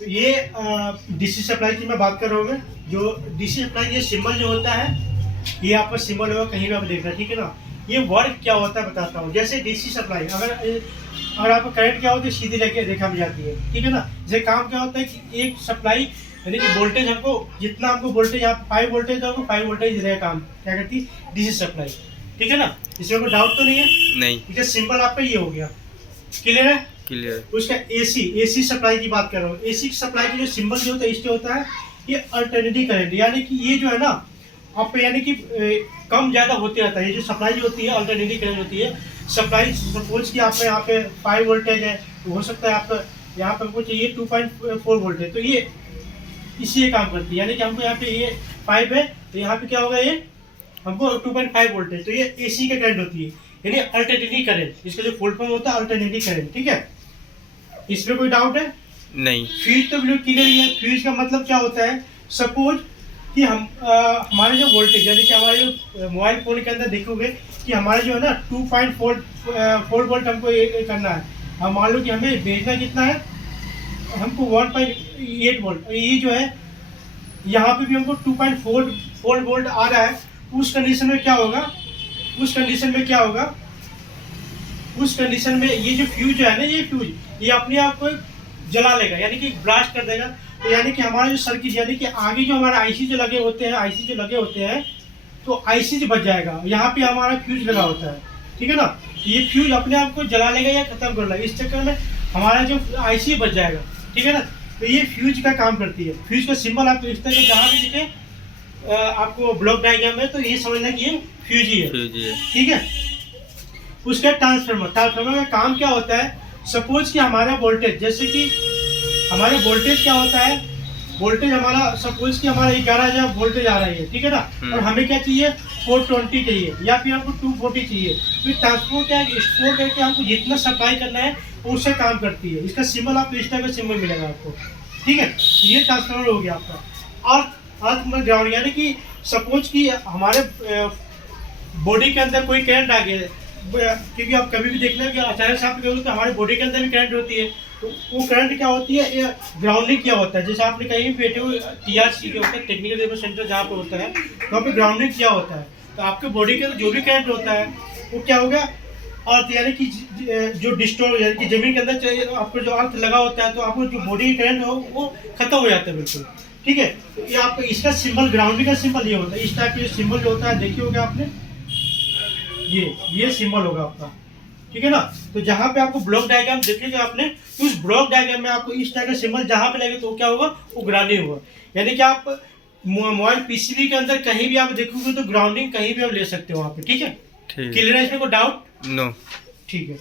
तो ये DC supply की मैं बात कर रहा हूँ मैं। जो डीसी सप्लाई ये सिंबल जो होता है, ये आपका सिंबल होगा, कहीं भी आप देखना, ठीक है ना। ये वर्क क्या होता है बताता हूँ। जैसे डीसी सप्लाई, अगर आपका करंट क्या होता है, सीधी लेके रेखा में जाती है, ठीक है ना। जैसे काम क्या होता है कि एक सप्लाई यानी कि वोल्टेज हमको जितना हमको वोल्टेज, आप 5 वोल्टेज तो हमको 5 वोल्टेज रहेगा, काम क्या करती है डीसी सप्लाई, ठीक है ना। इसमें कोई डाउट तो नहीं है? नहीं। ठीक है, सिंबल आपका ये हो गया, क्लियर है। क्लियर। उसका एसी सप्लाई की बात कर रहा हूँ। एसी सप्लाई की जो सिंबल जो होता है इससे होता है ये अल्टरनेटिव करंट, यानी कि ये जो है ना आप यानी कि कम ज़्यादा होते रहता है। ये जो सप्लाई जो होती है अल्टरनेटिव करंट होती है। सप्लाई सपोज कि आपका यहाँ पे 5 वोल्टेज है, तो हो सकता है आपका यहाँ पे हमको चाहिए 2.4 वोल्टेज, तो ये इसी ये काम करती है। यानी कि हमको यहाँ पे ये 5 है, तो यहाँ पे क्या होगा, ये हमको 2.5 वोल्टेज, तो ये एसी का करंट होती है, यानी अल्टरनेटिव करंट। इसका जो फुल फॉर्म होता है अल्टरनेटिव करंट, ठीक है। इसमें कोई डाउट है? नहीं। फ्यूज तो बिल्कुल क्लियर ही है। फ्यूज का मतलब क्या होता है, सपोज कि हमारे जो वोल्टेज यानी कि हमारे जो मोबाइल फोन के अंदर देखोगे कि हमारे जो है ना 2.4 वोल्ट हमको ये करना है। अब मान लो कि हमें भेजना कितना है, हमको 1.8 वोल्ट, ये जो है यहाँ पे भी हमको 2.4 वोल्ट आ रहा है। उस कंडीशन में क्या होगा, उस कंडीशन में क्या होगा, उस कंडीशन में ये जो फ्यूज है ना, ये फ्यूज ये अपने आप को जला लेगा, यानी कि ब्लास्ट कर देगा। तो यानी कि हमारा जो सर्किट यानी कि आगे जो हमारा आईसी जो लगे होते हैं, आईसी जो लगे होते हैं, तो आईसी जो बच जाएगा। यहाँ पे हमारा फ्यूज लगा होता है, ठीक है ना। ये फ्यूज अपने आप को जला लेगा या खत्म कर लेगा, इस चक्कर में हमारा जो आईसी बच जाएगा, ठीक है ना। तो ये फ्यूज का काम करती है। फ्यूज का सिंबल आपको इस तरह जहाँ भी दिखे आपको ब्लॉक डायग्राम में, तो ये समझना कि ये फ्यूज ही है, ठीक है। उसका ट्रांसफार्मर का काम क्या होता है, सपोज कि हमारा वोल्टेज, जैसे कि हमारे वोल्टेज क्या होता है, वोल्टेज हमारा सपोज कि हमारा 11,000 वोल्टेज आ रही है, ठीक है ना। और हमें क्या चाहिए 420 चाहिए या फिर हमको 240 चाहिए। तो ट्रांसपोर्ट क्या है, स्टोर करके हमको जितना सप्लाई करना है उससे काम करती है। इसका सिंबल आपको इस टाइप का सिंबल मिलेगा आपको, ठीक है। ये ट्रांसफार्मर हो गया आपका। अर्थ में ग्राउंड, यानी कि सपोज कि हमारे बॉडी के अंदर कोई करंट आ गया, क्योंकि आप कभी भी देखना कि अचानक से आप तो हमारे बॉडी के अंदर भी करंट होती है, तो वो करंट क्या होती है, ये ग्राउंडिंग किया होता है। जैसे आपने कहीं भी बैठे हुए टीआरसी के होता है, टेक्निकल रिसर्च सेंटर जहाँ पे होता है, तो वहाँ पे ग्राउंडिंग किया होता है। तो आपके बॉडी के अंदर जो भी करंट होता है वो क्या होगा, अर्थ, यानी कि जो डिस्टोर यानी कि जमीन के अंदर आपको जो अर्थ लगा होता है, तो आपको जो बॉडी करंट हो वो खत्म हो जाता है बिल्कुल, ठीक है। तो ये आपको इसका सिंबल, ग्राउंडिंग का सिंबल ये होता है। इस टाइप का सिंबल जो होता है देखिए होगा आपने, ये सिंबल होगा आपका, ठीक है ना। तो जहाँ पे आपको ब्लॉक डायग्राम देखेगा आपने, तो उस ब्लॉक डायग्राम में आपको इस टाइप का सिंबल जहाँ पे लगे तो क्या होगा, वो ग्राउंडिंग होगा। यानी कि आप मोबाइल पीसीबी के अंदर कहीं भी आप देखोगे तो ग्राउंडिंग कहीं भी आप ले सकते हो वहाँ पे, ठीक है। क्लियर है, इसमें कोई डाउट? नो। ठीक है।